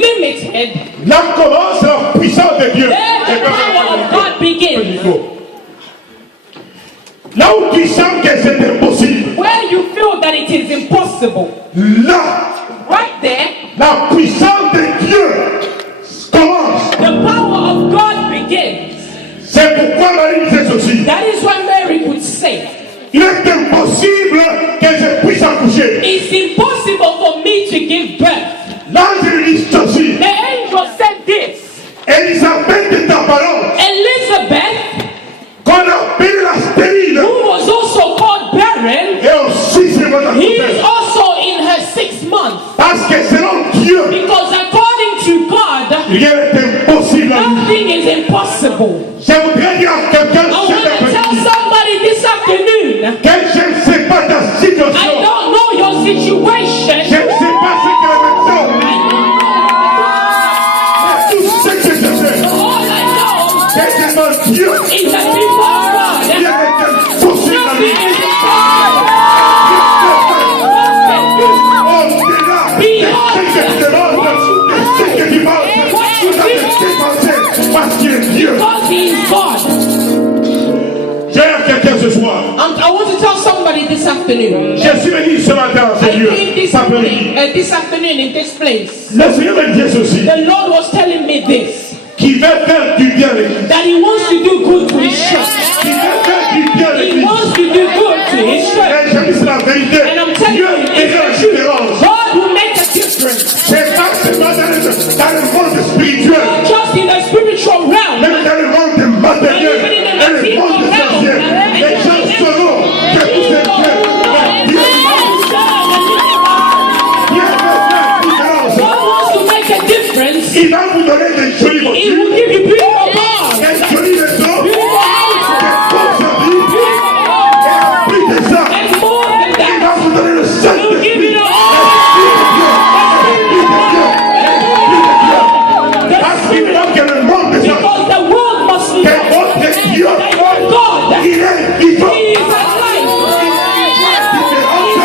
limited, là commence la puissance de Dieu. there the power of God begins. Là où tu sens que c'est impossible, Where you feel that it is impossible, là, right there, la puissance de Dieu commence. the power of God begins. C'est pourquoi Marie disait ceci. That is why Mary could say, Il est impossible que je puisse accoucher. it's impossible for me to give birth. L'ange lui dit ceci. The angel said this. Élisabeth est ta parole, Elizabeth, qu'on appelle la stérile, who was also called barren, et aussi c'est votre he is accouchement. also in her 6th month. Parce que selon Dieu, Because according to God, rien n'est impossible à lui. nothing is impossible. Je voudrais dire à quelqu'un I want cet to tell après-midi somebody this afternoon, que je ne sais pas ta I situation, don't know your je ne situation. sais pas ce que la médecin, tout ce que je sais, All I know c'est que mon Dieu, is that before God, rien n'est impossible à lui. nothing is impossible. Au-delà de ce que tu demandes, de ce que tu penses, tout a été pensé parce qu'il est Dieu. Because he is God. J'ai à quelqu'un ce soir. I want to tell somebody this afternoon. Je suis venu ce matin à ce I lieu, came this afternoon in this place. Le Seigneur me dit ceci, The Lord was telling me this, qui veut faire du bien à l'église, that he wants to do good to his church. qui veut faire du bien à He l'église. wants to do good to his church. Et je dis c'est la vérité. And I'm telling Dieu you, est la différence. God will make a difference. C'est pas seulement dans le monde spirituel, Not just in the spiritual realm, même dans le monde matériel et le monde essentiel. Les gens sauront que vous êtes Dieu. Dieu God wants to make a difference. il va vous donner des jolies He voitures, will give you beautiful cars, des jolies maisons, beautiful houses, des beaux habits, et plus de ça, and more than il that. va vous donner le He will Saint-Esprit. give you the Parce qu'il faut que le monde sache because the world must know que votre Dieu, that your God, il est vivant. He is alive.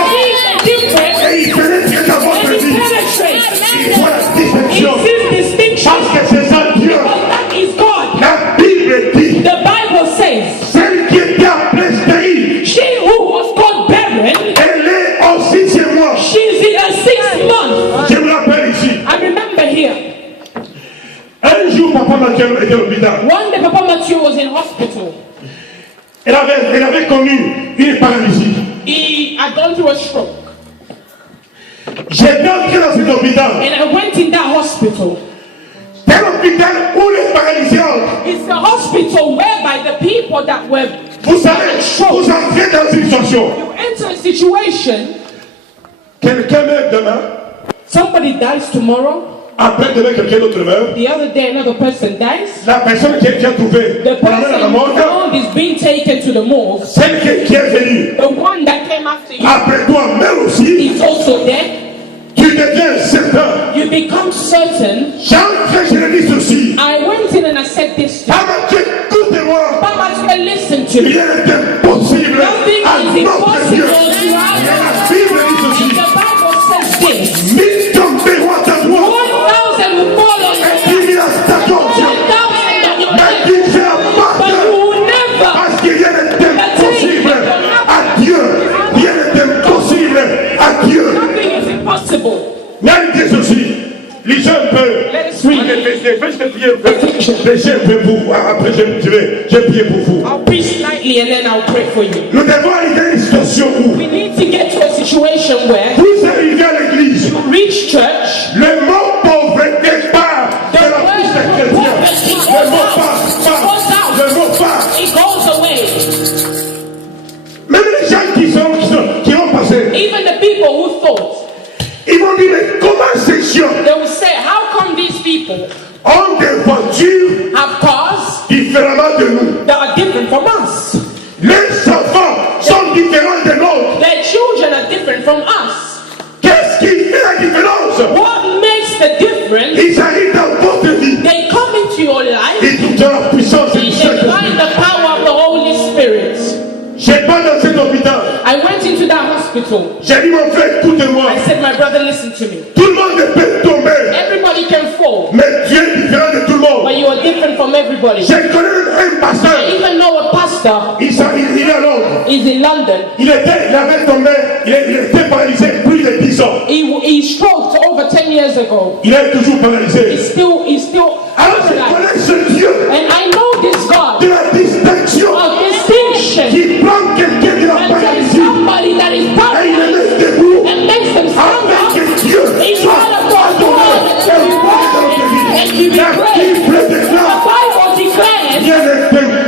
He sees the difference Et il pénètre dans votre and He vie. penetrates. Il voit la He distinction. sees distinction Parce que c'est ça Dieu. because that is God. La Bible dit, The Bible says, celle qui était appelée stérile, she who was called barren, elle est aussi chez moi. she's in her 6th month. Je me rappelle ici. I remember here, Un jour, papa Mathieu était à l'hôpital. one day Papa Mathieu was in hospital. Elle avait connu une paralysie. He had gone through a stroke. J'étais entré dans cet hôpital. And I went in that hospital. C'est l'hôpital où les paralysés entrent. It's the hospital whereby the people that were Vous savez, vous entrez dans une situation. you enter a situation, Quelqu'un meurt demain. somebody dies tomorrow, Après demain, quelqu'un d'autre meurt. the other day another person dies, La personne qui a trouvé, the on l'amène à la person morgue. found is being taken to the morgue, Celle qui est venue the one that came after you après toi, même aussi, is also dead. tu deviens certain. You become certain. J'entre, je le dis ceci. I went in and I said this to Avant que écoutez-moi, Papa Mathieu, listen to me. rien n'est impossible Nothing à is notre impossible Dieu. to Et our la Bible dit God. ceci. The Bible says this. 1000 tomberont à toi, 1,000 will fall on et you, 10 000 à ta gauche. 1,000 on your Mais left, tu ne feras but pas you will never. parce que rien n'est impossible à Dieu. Rien n'est impossible à Dieu. Nothing is impossible. Même dit ceci. Lisez un peu. Let us read. Je vais prier un peu. Prêchez un peu pour vous. Après, je prier pour vous. I'll preach slightly and then I'll pray for you. Nous devons arriver à une situation où We need to get to a situation where vous arrivez à l'église. you reach church. Le mot pauvreté part de la bouche des chrétiens. Le mot part. Le mot part. It goes away. Même les gens qui vont passer, Even the people who thought, ils vont dire, mais comment ces gens they will say, how come these people ont des voitures have cars différemment de nous? that are different from us? Les enfants sont différents de nôtres. Their children are different from us. Qu'est-ce qui fait la différence? What makes the difference? Ils arrivent dans votre vie. They come into your life Ils trouvent la puissance and du they Saint-Esprit. find the power of the Holy Spirit. Je pas dans cet hôpital. I went into that hospital. J'ai dit, mon frère, écoutez-moi. I said, my brother, listen to me. Tout le monde peut tomber. Everybody can everybody. J'ai connu un pasteur. I even know a pastor. Il est à Londres. He's in London. Il avait tombé, il était paralysé plus de 10 ans. He stroked over 10 years ago. Il est toujours paralysé. He's still Alors je paralyzed. connais ce Dieu And I know this God de la distinction of distinction. qui prend quelqu'un de la And takes paralysie somebody that is et il le paralyzed met debout and makes them stand afin up. que Dieu In soit front of God adoré and et to be dans notre vie. worshipped and to be La praised. Bible The déclare Bible declares rien n'est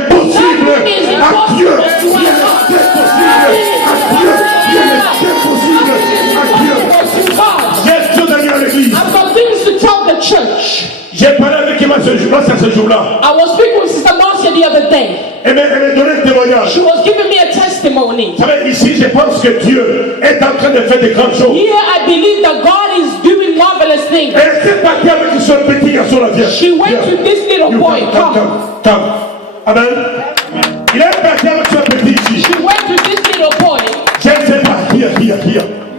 impossible à Dieu. Rien n'est impossible à Dieu. Rien n'est impossible à Dieu. to God. J'ai des choses à dire à l'église. I've got things to tell the church. J'ai parlé avec Emma ce jour-là. I was speaking with Sister Marcia the other day. Elle m'a donné un témoignage. She was giving me a testimony. Vous savez, ici, je pense que Dieu est en train de faire de grandes choses. Here I believe that God is doing marvelous things. Elle s'est partie avec son petit garçon là. Viens. She went to this little You boy. Come. Amen. Il est parti avec son petit ici. She went to this little boy. Je ne sais pas.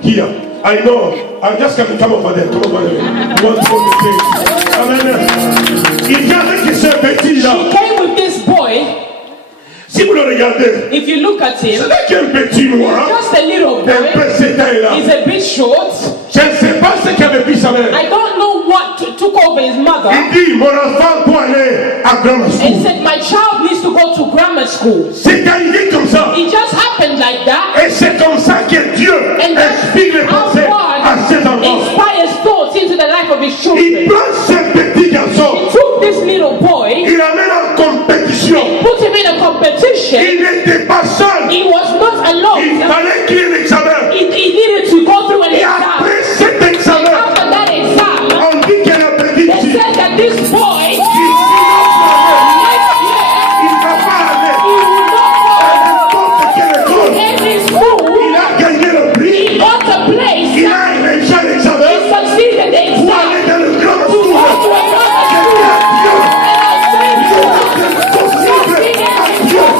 Here. I know. I'm just coming. Come over there. You want to go to the Amen. Il vient avec ce petit là. She came with this boy. Si vous le regardez, If you look at him, c'est pas qu'un petit noir. just a little Un peu boy. cette taille-là. He's a bit short. Je ne sais pas ce qu'avait pris sa mère. I don't know what took over his mother. Il dit, mon enfant doit aller à grammar He school. said, my child needs to go to grammar school. C'est arrivé comme ça. It just happened like that. Et c'est comme ça que Dieu And inspire les that's how pensées à ses God enfants. inspires thoughts into the life of his Il children. prend ce petit garçon, He took this little boy, il l'amène en compétition. put him in a competition. Il n'était pas seul. He was not Il alone. fallait qu'il y ait un examen. He needed to go through an Et exam. après cet examen, After that exam, on dit que le petit they fille, said that this boy, next year, il ne va pas aller he will à not n'importe quelle école. go any school. Il a gagné le prix. He got a place. Il a réussi l'examen He succeeded the pour aller exam. dans le grand To school. go to a grammar C'est school. Dieu.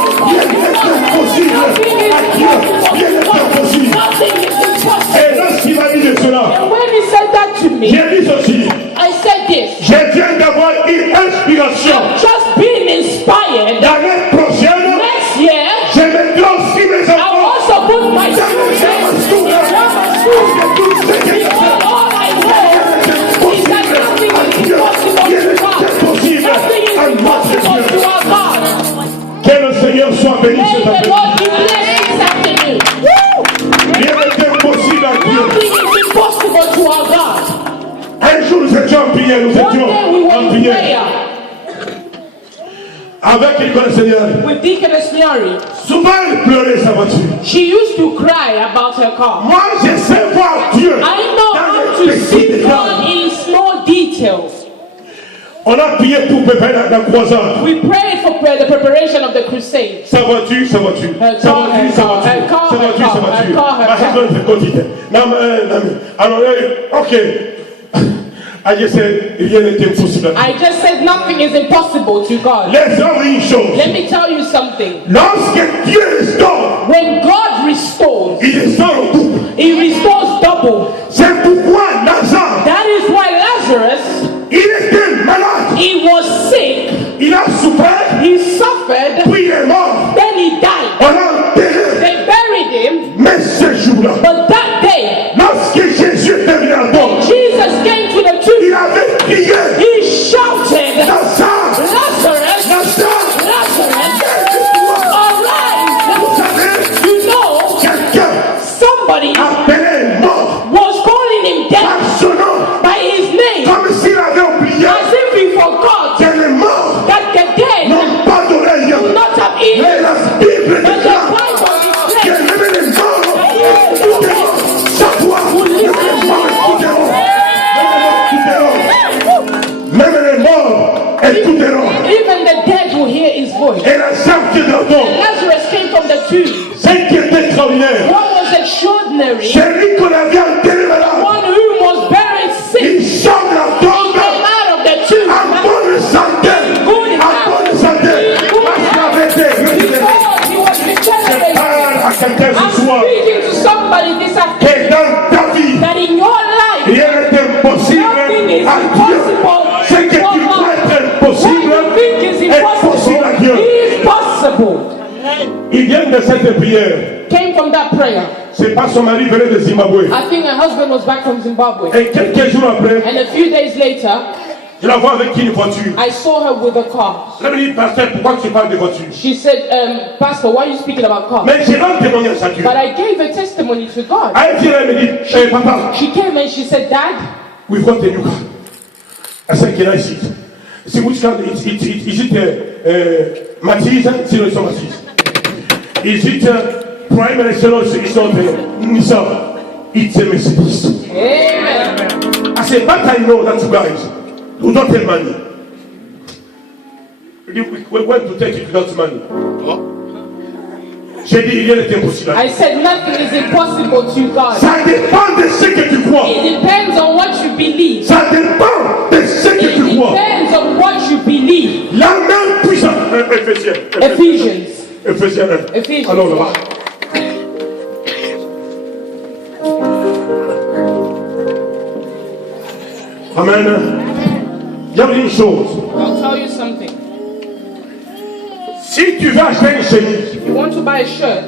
Nothing is impossible. Et lorsqu'il m'a dit de cela, And when he said that to me, j'ai dit ceci. I said this. Je viens d'avoir une inspiration. I've just been inspired. L'année prochaine, Next year, je mettrai aussi mes I will enfants also put my dans le children grand in school. grammar school. Parce que tout ce que je Because fais, all I know is that nothing is impossible to God. Nothing is impossible to our God. que le Seigneur soit béni May cet the après-midi. Lord be blessed this afternoon. Rien n'est impossible à Dieu. Nothing is impossible to our God. Un jour, nous étions en prière, nous One day we étions were en in prière prayer avec l'école Seigneur. with Deaconess Nyari. Souvent, elle pleurait sa voiture. She used to cry about her car. Moi, je sais voir Dieu I know dans how les to petits see détails. God in small details. On a prié pour préparer la croisade. We prayed for the preparation of the crusade. Sa voiture. Her car, her car, her car, her car, her My car. husband is a quotidien. Alors, okay. I just said, rien n'est impossible. I just said nothing is impossible to God. Laisse-moi une chose. Let me tell you something. Lorsque Dieu restaure, When God restores, il restaure au double. He restores double. C'est pourquoi Lazare, That is why Lazarus, il était malade. he was sick, Il a souffert, he suffered, puis il est mort. then he died. On l'a enterré. They buried him, Mais ce jour-là, but that day, lorsque Jésus est venu à bord, Jesus came to the il tomb. avait crié, He shouted, Lazare, Lazarus, Lazare, Lazarus, lève-toi. arise. Vous savez, You know, quelqu'un somebody appelé mort was calling him dead par son nom, by his name, comme s'il avait oublié as if he forgot que les morts that the dead n'ont pas d'oreille. do not have Mais ears. la Bible But the déclare Bible que declares même les morts écouteront sa voix. Même les morts écouteront. Même les morts écouteront. even the dead will hear his voice. Et la sainte qui d'entend, Lazarus came from the tomb. ce qui est extraordinaire, What was extraordinary, celui qu'on avait enterré malade, one who was buried sick, il sort de la he tombe came out of the tomb en bonne santé. En bonne santé. Parce qu'il avait été récupéré. because he was regenerated. Parle à quelqu'un I'm ce soir speaking to somebody this afternoon que dans ta vie, that in your life, rien n'est impossible nothing is à Dieu. impossible Ce que for tu crois God. être impossible What you think is est impossible impossible. Il vient de cette prière. Came from that prayer. C'est pas son mari venait de Zimbabwe. I think her husband was back from Zimbabwe. Et quelques jours après, And a few days later, je la vois avec une voiture. I saw her with a car. Je me dis, pasteur, pourquoi tu parles de voiture? She said, Pastor, why are you speaking about cars? Mais j'ai rendu témoignage à Dieu. But I gave a testimony to God. Elle vient, elle me dit, hey, papa, She came and she said, Dad, we've got a new car. I said, can I see it? See which car? Is it Matisse? Sinon, it's not Matisse. Is it Prime Minister? It's not Nissan. It's a Mercedes. Amen. I said, but I know that you guys do not have money. We went to take it without money. J'ai dit, il y a des impossibles. I said, nothing is impossible to God. Ça dépend de ce que tu crois. It depends on what you believe. Ça dépend de ce que It tu crois. depends on what you believe. La même puissance. Éphésiens. Ephesians. Éphésiens 1. Alors là-bas. Amen. Il y a une chose. I'll tell you something. Si tu veux acheter une chemise, You want to buy a shirt.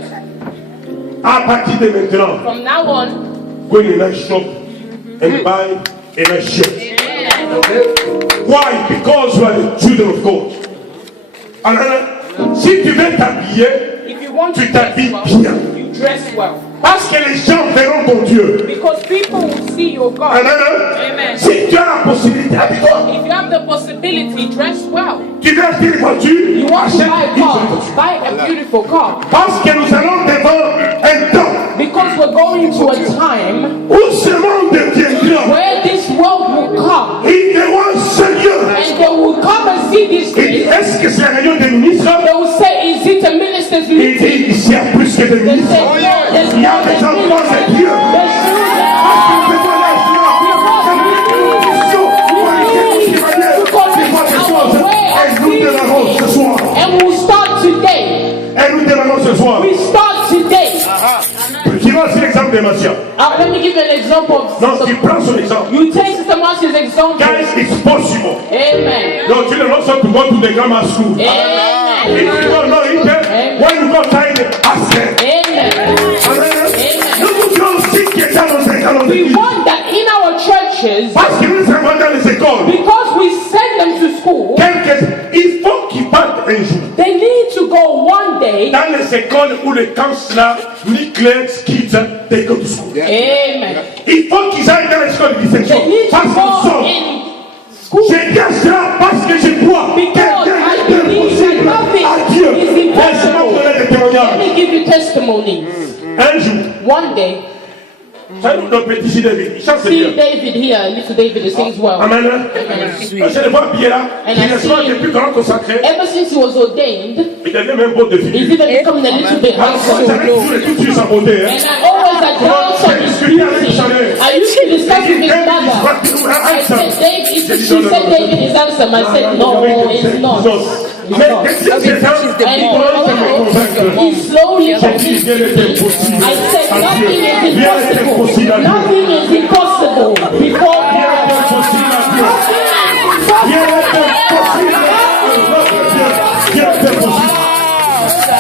à partir de maintenant, From now on, go in a nice shop and buy a nice shirt. Why? Because you are the children of God. And, si tu veux t'habiller, if you want to tu dress t'habilles well, bien. you dress well. Parce que les gens verront ton Dieu. Because people will see your God. Amen. Si tu as la possibilité, habille-toi. If you have the possibility, dress well. Tu veux acheter une voiture, You want to achète buy a une car, voiture. buy a beautiful car. Parce que nous allons devant un temps Because we're going to a time où ce monde deviendra. where this world will come. Il devant Seigneur. And they will come and see this Il dit, place. est-ce que c'est la réunion des ministres? They will say, is it a minister's Il meeting? dit, ici il y a plus que des They ministres. say, no, there's Il y a more des than enfants de ministers. Dieu. There's children. Parce que c'est pas la foi. C'est une mission pour lesquelles il va dire, c'est pas des choses. Et nous démarrons ce soir. And we'll start today. Et nous démarrons ce soir. We start today. Qui va c'est l'exemple de Marcia? Let me give you an example of Non, tu prends son exemple. You take Sister Marcy's example. Guys, it's possible. Amen. No, children also to go to the grammar school. Amen. If you don't know it, when you go find it, ask them. Amen. Nous voulons aussi qu'il y ait dans nos écoles. We want that in our churches, Parce que nous avons dans les écoles. because we send them to school, Il faut qu'ils partent un jour. they need to go one day. Dans les écoles où les counselors, nuclear kids, they go to school. Amen. Il faut qu'ils aillent dans les écoles de distinction. They need Parce to qu'ils go sont. in school. Je dis cela parce que je crois Because que I rien n'est believe that impossible nothing à Dieu. is Laisse-moi vous impossible. donner des Let témoignages. me give you testimonies. Un jour, One day, c'est notre petit David. Il chante see bien. David here, little David, he sings well. Amen. Je le vois bien là. Il est souvent depuis grand consacré. Ever since he was ordained, Il devient même beau de he's figure. even becoming a little bit Alors, handsome. j'avais toujours tout sur sa beauté. And I always advance on his beauty. I used to discuss with his mother. I said, David, she said David is handsome. I said, no, he's not. Mais c'est ça, il commence à me convaincre. He slowly J'ai dit, rien n'est impossible. I said, à nothing Dieu. is Rien n'est impossible impossible. à Dieu. Nothing is impossible before Rien God. n'est impossible à Dieu. Rien n'est impossible à notre Dieu. Rien n'est impossible.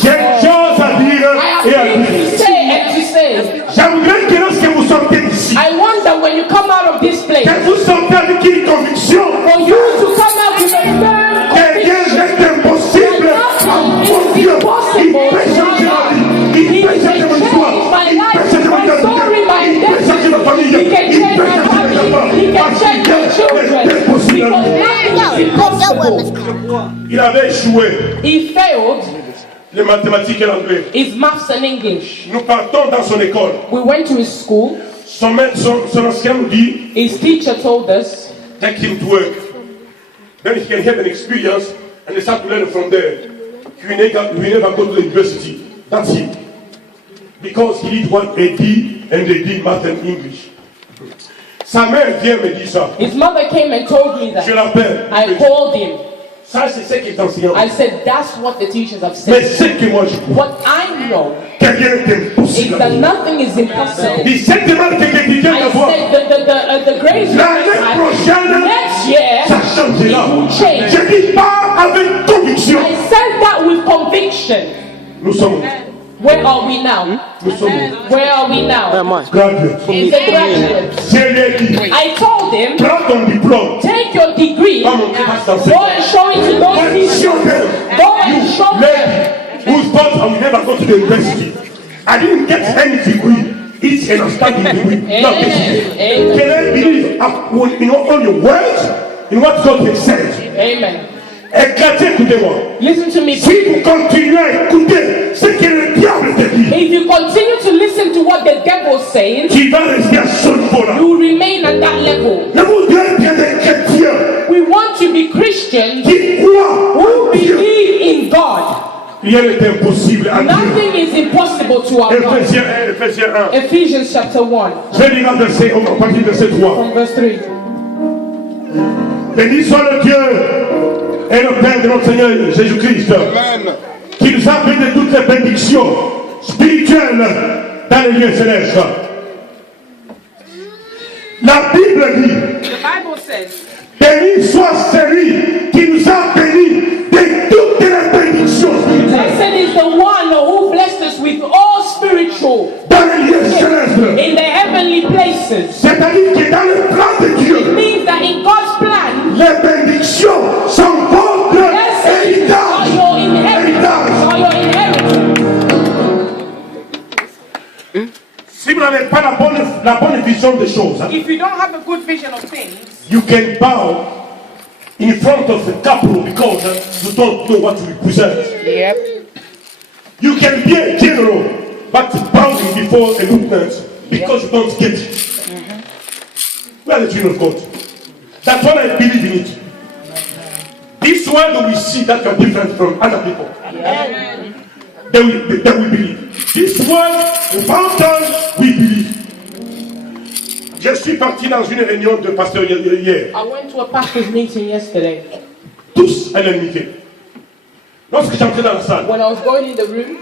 J'ai une chose à dire I et à have things dire. to say and to say. J'aimerais que lorsque vous sortez d'ici, I wonder when you come out of this place, que vous sortez avec une conviction for you to come out with a firm que rien conviction n'est impossible à mon Dieu. Il peut changer ma vie. Il peut changer mon histoire. Il peut changer ma identité. Il peut changer ma famille. He can Il change peut my changer mes family. enfants. He can Parce change que my rien children. n'est impossible à Because lui. nothing is impossible. Il avait échoué He failed les mathématiques et l'anglais. his maths and English. Nous partons dans son école. We went to his school. Son ancien nous dit, His teacher told us, take him to work. Then he can have an experience and they start to learn from there. He never go to the university. That's it. Because he did what they did and they did math and English. Sa mère vient me dire ça. his mother came and told me Je that. l'appelle. I called him. Ça, c'est ce qui est enseignant. I said, that's what the teachers have Mais said. ce que moi je crois, What I know que rien n'est is impossible. that nothing is impossible. Il sait tellement que quelqu'un I va voir. said the grace L'année I prochaine, next year, ça changera. it will change. Je dis pas avec conviction. I said that with conviction. Nous sommes. Where are we now? Nous sommes. Where are we now? Graduates. Is a graduate. Je l'ai dit. I told him, Prends ton diplôme. take your degree, Va montrer à go ta and show it to those people. Go and show them. Lady who thought I would never go to the university. I didn't get any degree. It's an outstanding degree. Now, can I believe in all your words, in what God has said? Amen. Éclatez, écoutez-moi. Listen to me. Si vous continuez à écouter ce que le diable te dit, If you continue to listen to what the devil's saying, tu vas rester à ce niveau-là. you will remain at that level. Nous voudrions être des chrétiens We want to be Christians qui croient who en Dieu. believe in God. Rien n'est impossible à Dieu. Nothing is impossible to our God. Éphésiens 1. Ephesians chapter 1, Je vais lire un verset, on va partir du verset 3. from verse 3. Béni soit le Dieu et le Père de notre Seigneur Jésus-Christ, qui nous a fait de toutes les bénédictions spirituelles dans les lieux célestes. La Bible dit, The Bible says, béni soit celui qui nous a bénis de toutes les bénédictions spirituelles blessed is the one who blessed us with all spiritual dans les lieux célestes. in the heavenly places. C'est-à-dire que dans le plan de It Dieu, means that in God's plan, les bénédictions sont votre blessings are héritage. your inheritance. Are your inheritance. Si vous n'avez pas la bonne vision des choses, If you don't have a good vision of things, you can bow in front of the couple because you don't know what to represent. Yep. You can be a general, but bowing before a movement because you don't get it. We are the children of God. That's why I believe in it. This world we see that you are different from other people. They will believe. This world, about we believe. Je suis parti dans une réunion de pasteurs hier. I went to a pastor's meeting yesterday. Tous à l'unité. Lorsque j'entrais dans la salle, When I was going in the room,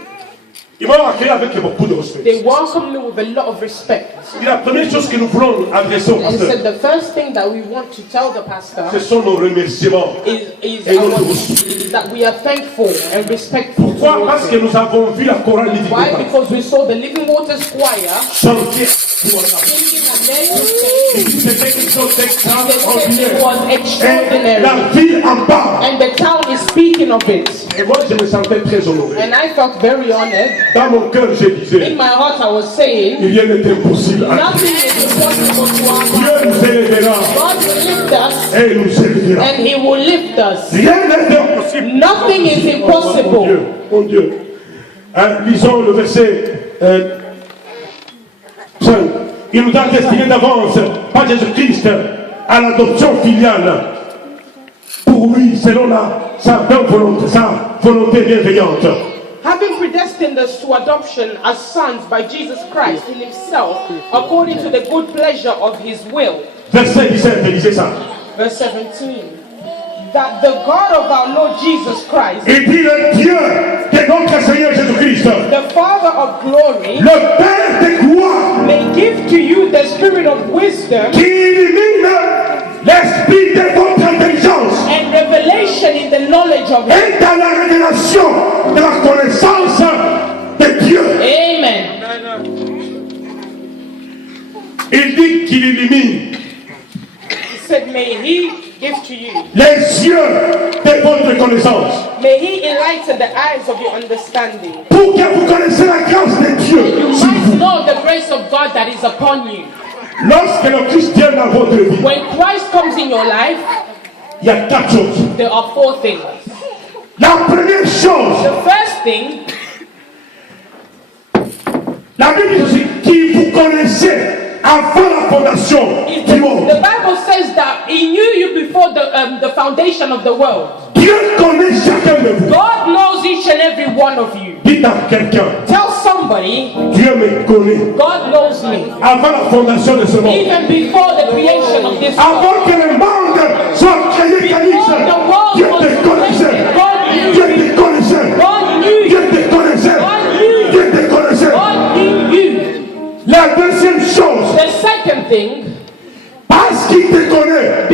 ils m'ont accueilli avec beaucoup de respect. they welcomed me with a lot of respect. Et la première chose que nous voulons adresser au And pasteur, said the first thing that we want to tell the pastor ce sont nos remerciements. is Et that we are thankful and respectful. Pourquoi? Parce que nous avons vu la chorale Living Why? Water Because we saw the Living Waters Choir chanter. singing and then Et c'était quelque chose it d'extraordinaire. was Et extraordinary. la ville en bas. And the town is speaking of it. Et moi, je me sentais très honoré. And I felt very honored. Dans mon cœur, je disais, In my heart, I was saying, rien n'est impossible à Dieu. nothing is impossible to our Dieu God. nous élèvera God will lift us et nous élèvera. and He will lift us. Rien n'est impossible. Nothing is Mon Dieu, impossible. mon Dieu. Hein, lisons le verset 5. Il nous a destiné d'avance par Jésus-Christ à l'adoption filiale pour lui selon sa volonté bienveillante. Having predestined us to adoption as sons by Jesus Christ in Himself, according to the good pleasure of His will. Verset 17, lisez ça. Verse 17. That the God of our Lord Jesus Christ, Il dit le Dieu de notre Seigneur Jésus-Christ, the Father of glory, le Père de gloire, may give to you the spirit of wisdom qui illumine l'esprit de votre intelligence and revelation in the knowledge of Him. et dans la révélation de la connaissance de Dieu. Amen. Il dit qu'il illumine He said, may He give to you, les yeux de votre connaissance may He enlighten the eyes of your understanding. pour que vous connaissiez la grâce de Dieu You sur might vous. know the grace of God that is upon you. Lorsque le Christ vient dans votre vie, When Christ comes in your life, il y a 4 choses. there are 4 things. La première chose, The first thing, la Bible dit aussi, qui vous connaissez avant la fondation is du monde. the Bible says that He knew you before the foundation of the world. Dieu connaît chacun de vous. God knows each and every one of you. Dites à quelqu'un, Tell somebody, Dieu me connaît God knows me. avant la fondation de ce monde. Even before the creation of this world. Avant que le monde soit créé, Before the world Dieu was te connaissait. created, God knew Dieu you. te connaissait. God knew Dieu you. te connaissait. God knew Dieu you. te connaissait. God knew you. La deuxième chose, The second thing, parce qu'il te connaît,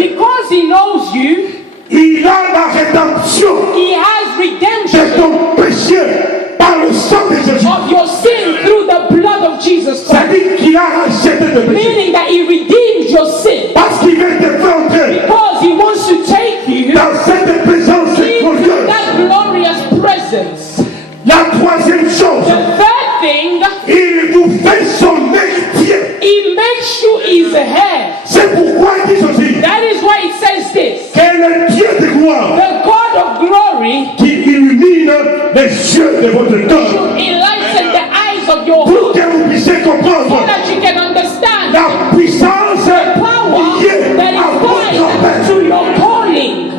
sang de Jésus. of your sin through the blood of Jesus Ça Christ. dit qu'il a racheté tes péchés. Meaning that he redeemed your sin. Parce qu'il veut te faire entrer Because he wants to take you dans cette présence into glorieuse. that glorious presence. La troisième chose, The third thing, il vous fait son héritier. he makes you his heir. C'est pourquoi il dit ceci. That is why it says this. Que le Dieu de gloire The God of glory qui illumine les yeux de votre cœur should enlighten the eyes of your pour heart que vous puissiez so comprendre that you can understand la puissance power liée that à is votre tied appel. to your calling.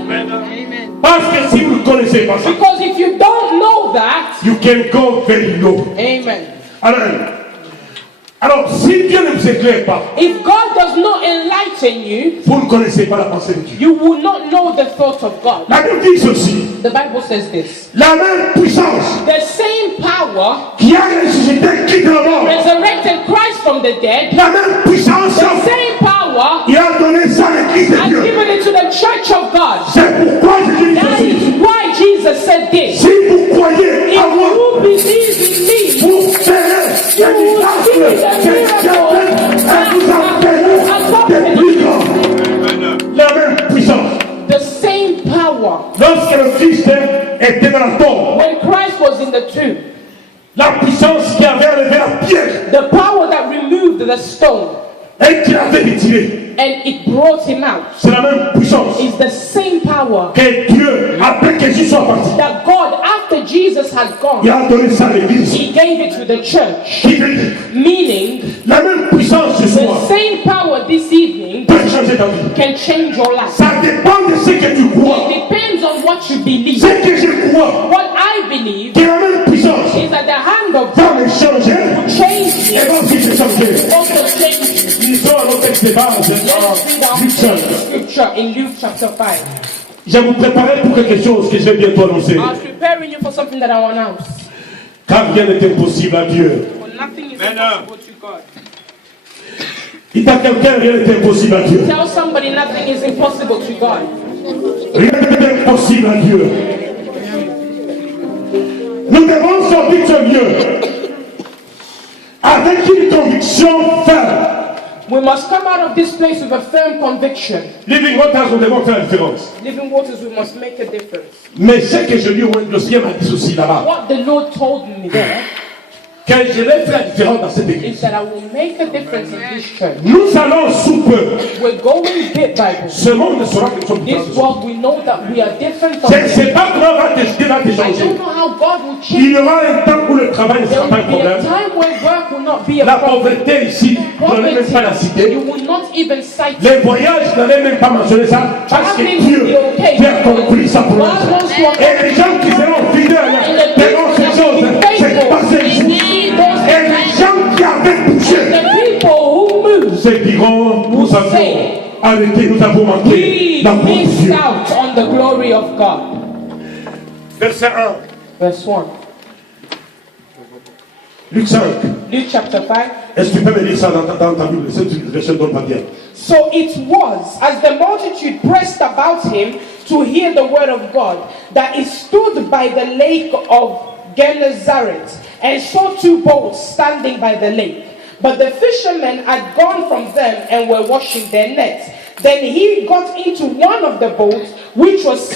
Parce que si vous ne connaissez pas ça, Because if you don't know that, you can go very low. amen. Alors, si Dieu ne vous éclaire pas, If God does not enlighten you, vous ne connaissez pas la pensée de Dieu. you will not know the thought of God. La Bible dit ceci. The Bible says this. La même puissance The same power qui a ressuscité qui de la mort, resurrected Christ from the dead, la même puissance the same power il a donné ça à l'église de has Dieu. given it to the church of God. C'est pourquoi je dis That ceci. is why Jesus said this. Si vous croyez à If moi, you believe in me, vous ferez des miracles, des diables, et vous en ferez des plus grands. La même puissance. the same power. Lorsque le Christ était dans la tombe, When Christ was in the tomb, la puissance qui avait enlevé la pierre the power that removed the stone et qui l'avait retiré, and it brought him out c'est la même puissance is the same power que Dieu, après que Jésus soit parti, that God, after Jesus had il gone, a donné ça à l'église. he gave it to the church. Qui veut dire, Meaning, la même puissance ce soir the same power this evening peut changer ta vie. can change your life. Ça dépend de ce que tu crois. It depends on what you believe. Ce que je crois, What I believe que la même puissance is that the hand of va me changer God changes et me, va aussi te changer. also changes Lisons un autre texte de base en Luc 5. scripture in Luke chapter 5. Je vous préparais pour quelque chose que je vais bientôt annoncer. I was preparing you for something that I will announce. Car rien n'est impossible à Dieu. For nothing is impossible to God. Dites à quelqu'un, rien n'est impossible à Dieu. Tell somebody nothing is impossible to God. Rien n'est impossible à Dieu. Nous devons sortir de ce lieu avec une conviction ferme. We must come out of this place with a firm conviction. Living Waters, nous devons faire la différence. Living waters, we must make a difference. Mais ce que je lis, le Seigneur m'a dit ceci là-bas. What the Lord told me there Que je vais faire la différence dans cette is église. that I will make a difference in this church. Nous allons sous peu. We're going bit by bit. Ce monde saura que nous sommes This différents. world, we know that we are different from Je ne them. sais pas comment va te I changer. don't know how God will Il change. y aura un temps où le travail ne There sera pas un will be a problème. time where work will not be a La problem. pauvreté ici, je n'en ai même pas la cité. You will not even cite Les voyages, je n'en ai même pas mentionné ça. Parce que Dieu a accompli sa promesse. Et les gens qui seront fidèles verront ces choses. C'est passé ici. Et les gens qui avaient touché The people who move, se diront, nous avons arrêté, nous avons manqué we la gloire de missed Dieu. out on the glory of God. Verset 1, Verse 1. Luc 5. Luke chapter 5. Est-ce que tu peux me lire ça dans ta Bible? Cette version ne donne pas bien. So it was, as the multitude pressed about him to hear the word of God, that he stood by the lake of Gennesaret and saw two boats standing by the lake. But the fishermen had gone from them and were washing their nets. Then he got into one of the boats, which was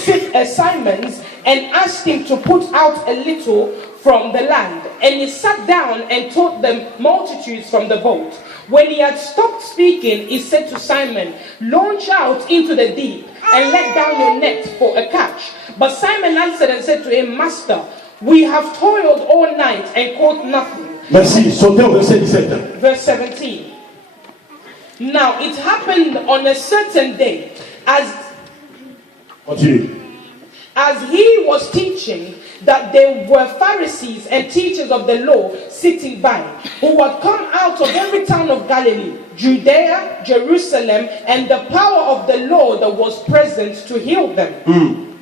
Simon's, and asked him to put out a little from the land. And he sat down and taught the multitudes from the boat. When he had stopped speaking, he said to Simon, "Launch out into the deep and let down your net for a catch." But Simon answered and said to him, "Master, we have toiled all night and caught nothing." Merci. Sautez au verset 17. Verse 17. Now it happened on a certain day, Continue. as he was teaching, that there were Pharisees and teachers of the law sitting by, who had come out of every town of Galilee, Judea, Jerusalem, and the power of the Lord was present to heal them.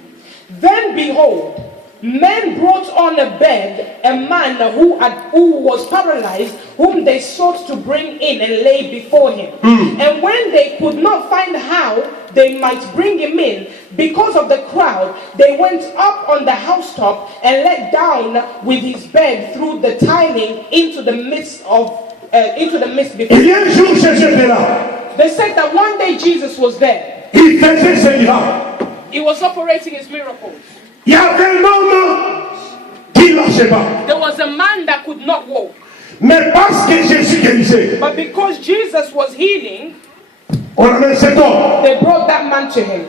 Then behold, men brought on a bed a man who was paralyzed, whom they sought to bring in and lay before him. And when they could not find how they might bring him in, because of the crowd, they went up on the housetop and let down with his bed through the tiling into the midst before. Il y a un jour, Jésus était là. They said that one day Jesus was there. Il faisait ses miracles. He was operating his miracles. Il y avait un homme qui ne marchait pas. There was a man that could not walk. Mais parce que Jésus guérissait, But because Jesus was healing, on amène cet homme. they brought that man to him.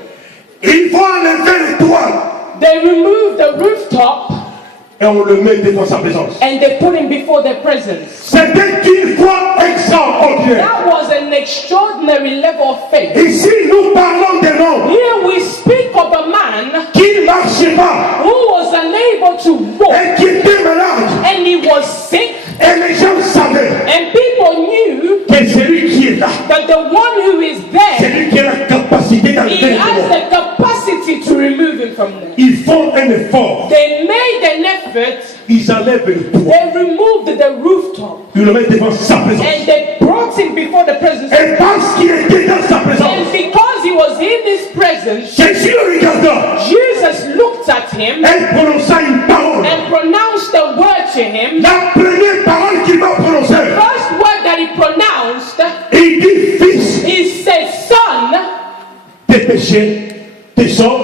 Il faut enlever les toiles They removed the rooftop et on le met devant sa présence. and they put him before their presence. C'était une foi extraordinaire. That was an extraordinary level of faith. Ici, nous parlons d'un homme Here we speak of a man qui ne marchait pas who was unable to walk et qui était malade. and he was sick, Et les gens savaient and people knew que celui qui est là, that the one who is c'est there, lui qui a la capacité d'enlever he les has démons. the capacity to remove him from there. Ils font un effort. They made an effort, Ils enlèvent le toit. they removed the rooftop Ils le mettent devant sa présence. and they brought him before the presence of Et parce qu'il était dans sa And présence, because he was in this presence, Jésus le regarda Jesus looked at him et prononça une parole. and pronounced a word to him. La première parole qu'il va prononcer, First word that he pronounced, il dit, fils, he said, Son, tes péchés te sont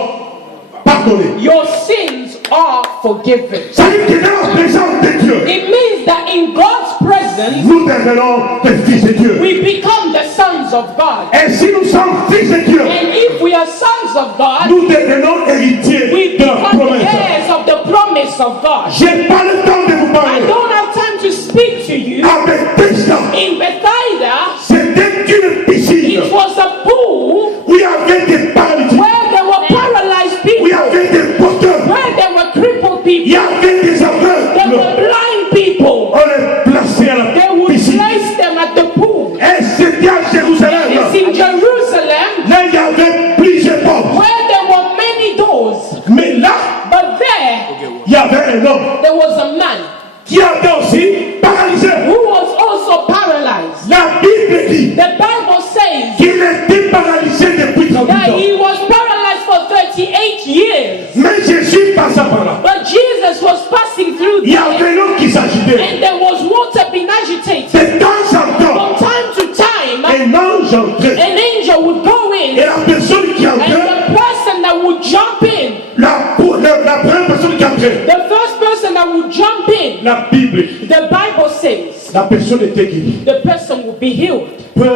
pardonnés. your sins are forgiven. Ça veut dire que dans la présence de Dieu, It means that in God's presence, nous devenons des fils de Dieu. we become the sons of God. Et si nous sommes fils de Dieu, And if we are sons of God, nous devenons héritiers we de la become promesse. heirs of the promise of God. J'ai pas le temps de vous I parler. don't have time to speak to you. À Bethesda, In Bethsaida, c'était une piscine it was a pool où il y avait des paralytiques, where there were paralyzed où il y people, avait des porteurs, where there were crippled il y people, avait des there aveugles. were blind people. On les plaçait à They la would piscine. place them at the pool. Et c'était à Jérusalem. It's in Jerusalem Là, il y avait plusieurs portes. where there were many doors. Mais là, But there, il y avait un homme there was a man qui avait aussi paralysé. who was also paralyzed. La Bible dit The Bible says qu'il était paralysé depuis 38 that ans. he was paralyzed for 38 years. Mais Jésus passa par là. But Jesus was passing through Il y there, avait l'eau qui s'agitait. and there was water being agitated. De temps en temps, From time to time, un ange entrait. an angel would go Et in, la personne qui and entrait, the person that would jump in, la première personne qui entrait, the first person that would jump in, la Bible, the Bible says la personne était guérie. the person will be healed Peu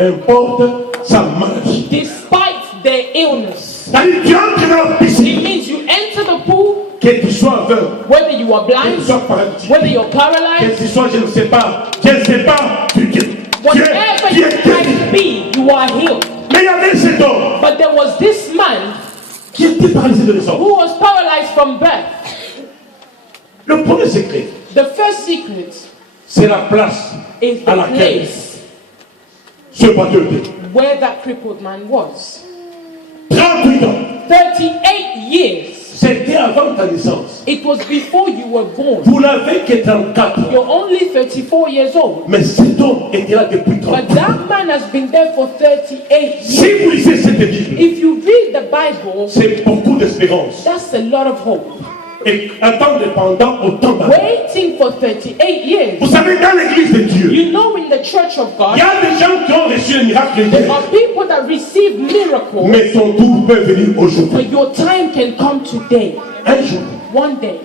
importe sa maladie. despite their illness. C'est-à-dire, tu entres dans la It piscine, means you enter the pool, que tu sois aveugle, whether you are que tu blind, sois paralytique, whether you're que paralyzed, tu sois, je ne sais pas, whatever you might be, you are healed. Mais il y avait cet homme But there was this man qui était paralysé de naissance. who was paralyzed from birth. Le premier secret, The first secret c'est la place is à the laquelle place ce bateau était. where that crippled man was. 38 ans. 38 years. C'était avant ta naissance. It was before you were born. Vous n'avez que 34 ans. You're only 34 years old. Mais cet homme était là depuis 30 But ans. that man has been there for 38 Si years. vous lisez cette Bible, If you read the Bible, c'est beaucoup d'espérance. that's a lot of hope. Et attendre pendant autant d'années. Waiting for 38 years. Vous savez, dans l'église de Dieu, You know, in the church of il God, y a des gens qui ont reçu le miracle there hier. are people that receive miracles, Mais ton tour peut venir aujourd'hui. but your time can come today. Un jour, One day,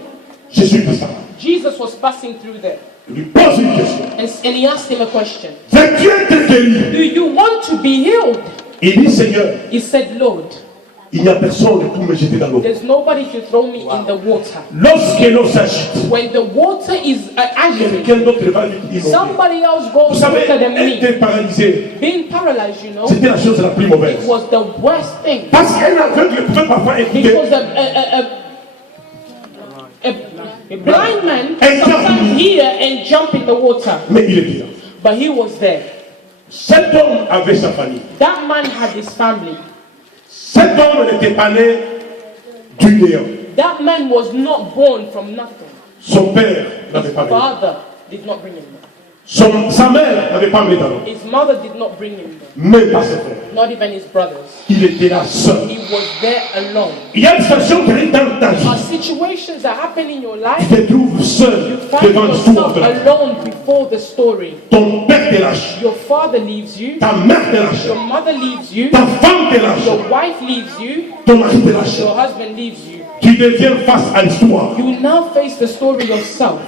Jésus passe là. Jesus was passing through there, Il lui pose une question. and he asked him a question. Veux-tu être guéri? Do you want to be healed? Il dit, Seigneur, He said, Lord, il n'y a personne pour me jeter dans l'eau. there's nobody to throw me in the water. Lorsque l'eau s'agite, When the water is agitated, quelqu'un d'autre va vite inonder. somebody else Vous goes savez, quicker than me. être paralysé, Being paralyzed, you know, c'était la chose la plus mauvaise. was the worst thing. Parce qu'un aveugle pouvait parfois écouter. Because a blind man can sometimes hear and jump in the water. Mais il était là. But he was there. Cet homme avait sa famille. That man had his family. Cet homme n'était pas né du néant. That man was not born from nothing. Son père n'avait His pas né. father did not bring him up. Sa mère n'avait pas mis talent. His mother did not bring him there. Même pas ses frères. Not even his brothers. Il était là seul. He was there alone. Il y a une situation qui arrive dans ta vie. Are situations that happen in your life, Tu te trouves seul find devant l'histoire yourself de la vie. alone before the story. Ton père te lâche. Your father leaves you. Ta mère te lâche. Your mother leaves you. Ta femme te lâche. Your wife leaves you. Ton mari te lâche. Your husband leaves you. Tu deviens face à l'histoire. You now face the story yourself.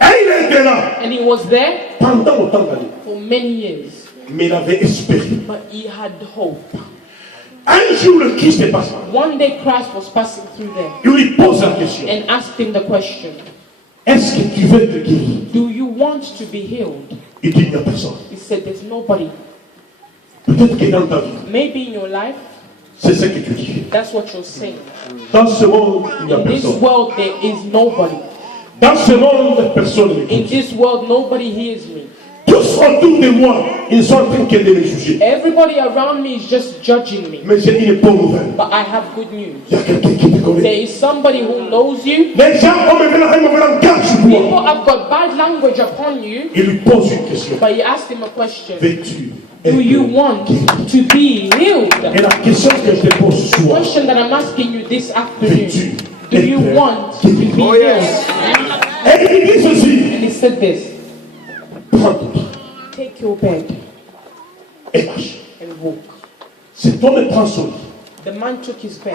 Et il était là And he was there pendant autant d'années. for many years. Mais il avait espéré. But he had hope. Un jour, le Christ est passé. One day Christ was passing through there Il lui pose la question. and asked him the question, Est-ce que tu veux te guérir? do you want to be healed? Il dit, il n'y a personne. He said, there's nobody. Peut-être que dans ta vie, Maybe in your life, c'est ce que tu dis. that's what you're saying. Dans ce monde, il n'y a In this personne. world, there is nobody. Dans ce monde, personne ne In m'écoute. this world, nobody hears me. Tous autour de moi, ils sont en train de me juger. Everybody around me is just judging me. Mais j'ai une bonne nouvelle. But I have good news. Il y a quelqu'un qui te There connaît. is somebody who knows you. Les gens ont un mauvais langage sur People toi. have got bad language upon you. Il lui pose une question. But he asked him a question. Veux-tu Do you être want guéri? to be healed? Et la question que je te pose ce The soir, question that I'm asking you this veux-tu afternoon. Do you être want to be guéri? healed? Et il dit ceci, And he said this. prends ton lit Take your bed et marche. and walk. Cet homme prend son lit. The man took his bed.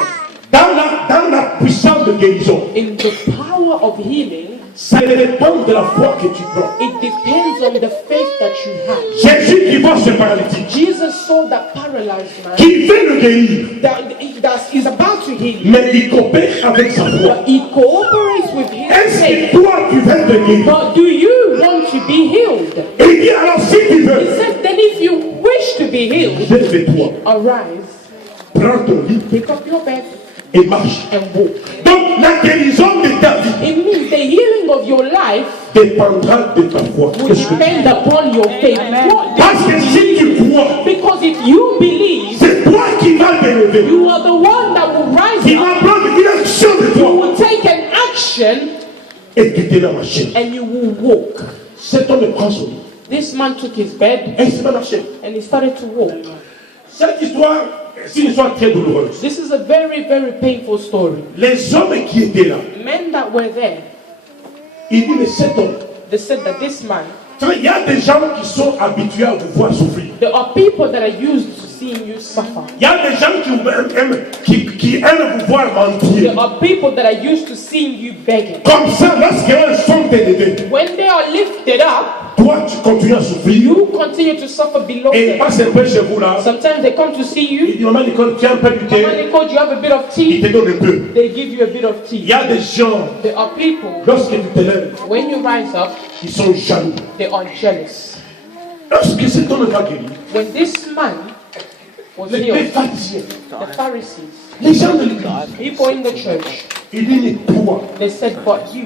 Dans la puissance de guérison, In the power of healing, ça dépend de la foi que tu prends. it depends on the faith that you have. Jésus qui voit ce paralytique, Jesus saw that paralyzed man qui veut le guérir, that is about to heal him. mais il coopère avec sa foi. But he cooperates with his Est-ce faith. que toi tu veux te guérir? But do you want to be healed? Et il dit alors si tu He veux, said, then if you wish to be healed, lève-toi, arise, prends ton lit pick up your bed, et marche. and walk. Donc la guérison de ta vie It means the healing of your life dépendra de ta foi. will depend upon your faith. What? Parce que si tu crois, Because if you believe, c'est toi qui vas te lever. you are the one that will rise Qui up, va prendre une action de you toi will take an action, et tu te la marcher. and you will walk. Cet homme prend son lit This man took his bed et il se met à marcher. and he started to walk. Cette histoire, c'est une histoire très douloureuse. This is a very, very painful story. Les hommes qui étaient là, Men that were there, ils disent mais cet homme, they said that this man, il y a des gens qui sont habitués à vous voir souffrir. there are people that are used to seeing you suffer. Il y a des gens qui aiment vous voir mentir. There are people that are used to seeing you begging. Comme ça, lorsqu'ils sont élevés, When they are lifted up, toi tu continues à souffrir. you continue to suffer below Et ils them. passent un peu chez vous là. Sometimes they come to see Il you. dit maman Nicole, tiens un peu du thé. Mama Nicole, you have a bit of Il tea. te donne un peu. They give you a bit of Il y tea. a des gens, There are people, lorsque tu te lèves, when you rise up, qui sont jaloux. they are jealous. Lorsque cet homme va guérir, When this man was les healed, pharisiens, the Pharisees, les gens de l'église, people in the church, ils disent mais toi, they said, but you,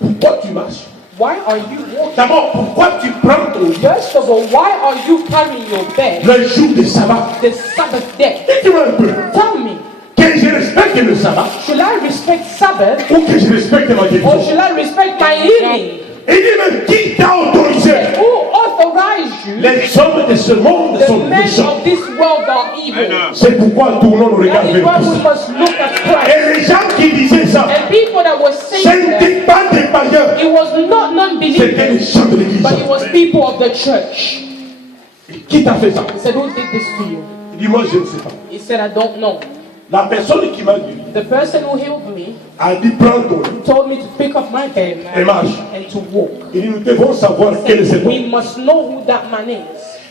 pourquoi tu marches? why are you walking? D'abord, pourquoi tu prends ton lit First of all, why are you carrying your bed le jour de sabbat? the Sabbath day? Dis-moi un peu, Tell me, que je respecte le sabbat should I respect Sabbath ou que je respecte ma or guérison? should I respect my healing? Il dit même qui t'a autorisé? Who authorized you? Les hommes de ce monde The sont men méchants. of this world are evil. C'est pourquoi tournons nos regards That is vers why we Christ. must look at Christ. Et les gens qui disaient ça, And people that were ce saying that, n'étaient pas des païens, it was not c'était les non-believers, gens de l'église. but it was people of the church. Qui t'a fait ça? He said, who did this to you? Il dit moi je ne sais pas. He said, I don't know. La personne qui m'a guéri The person who healed me a dit prends ton lit told me to pick up my bed et marche. and to walk. Il dit nous devons savoir He quel est said, cet we homme. must know who that man is.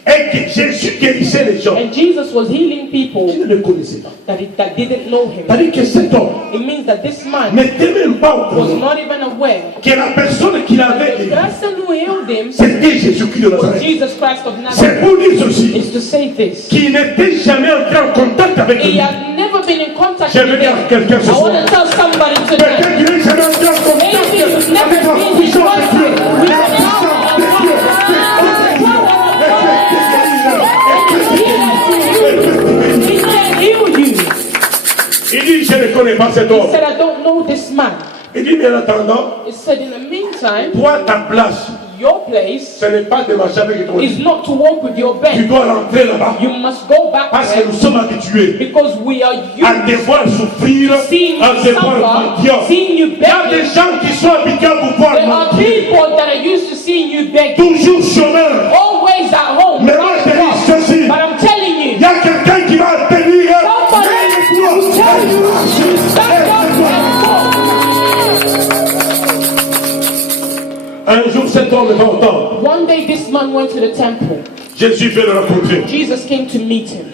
Et que Jésus guérissait les gens And Jesus was healing qui people ne le connaissaient pas. that didn't know him. C'est-à-dire que cet homme It means that this man n'était même pas au was courant not even aware. que la personne qui l'avait The guéri, person who healed him c'était Jésus-Christ de was Nazareth. Jesus Christ of C'est Nazareth. pour dire ceci, Is to say this. qu'il n'était jamais entré en contact avec He lui. had never been in contact Je with veux dire à him. quelqu'un ce I soir. want to tell somebody Peut-être tonight. qu'il n'est jamais entré en contact Maybe you've never avec la been in puissance de Dieu. contact with La puissance de Dieu. He can heal you. Il dit, je ne connais pas cet He homme. said, I don't know this man. Il dit, mais en attendant, He said, in the meantime, toi, ta place Your place ce n'est pas de marcher avec ton is lit. not to walk with your Tu bed. dois rentrer là-bas. You must go back Parce que there nous sommes habitués because we are à used devoir souffrir, seeing à you devoir suffer, mendier. seeing you Il y a des begging. gens qui sont habitués à pouvoir There are mendier. people that are used to seeing you begging, Toujours chômeur. always at home. Mais moi, je te dis ceci. But I'm telling Il you, y a quelqu'un qui va tenir. somebody will tell you, stand up and walk. Un jour, cet homme va au temple. One day this man went to the temple. Jésus vient le rencontrer. Jesus came to meet him